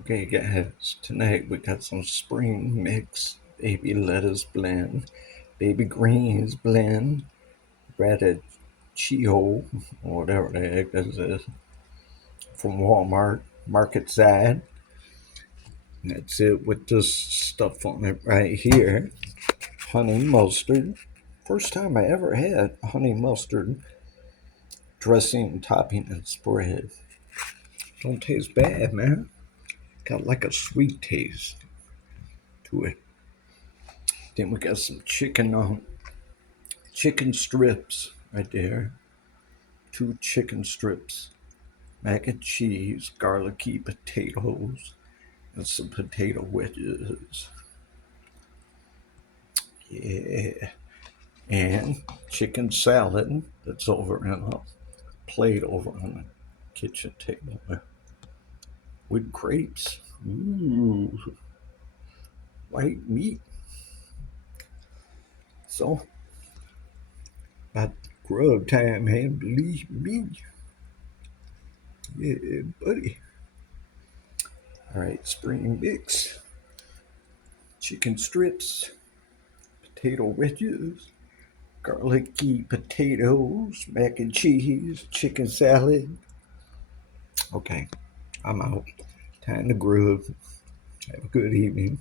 Okay, guys, tonight we got some spring mix, baby lettuce blend, baby greens blend, radicchio, whatever the heck this is, from Walmart, market side. And that's it with this stuff on it right here. Honey mustard. First time I ever had honey mustard dressing, topping, and spread. Don't taste bad, man. Got like a sweet taste to it. Then we got some chicken strips right there. Two chicken strips, mac and cheese, garlicky potatoes, and some potato wedges. Yeah. And chicken salad that's over in a plate over on the kitchen table there with grapes. Ooh, white meat. So, about grub time, man. Believe me. Yeah, buddy. All right, spring mix, chicken strips, potato wedges, garlicky potatoes, mac and cheese, chicken salad. Okay, I'm out. Time to grub. Have a good evening.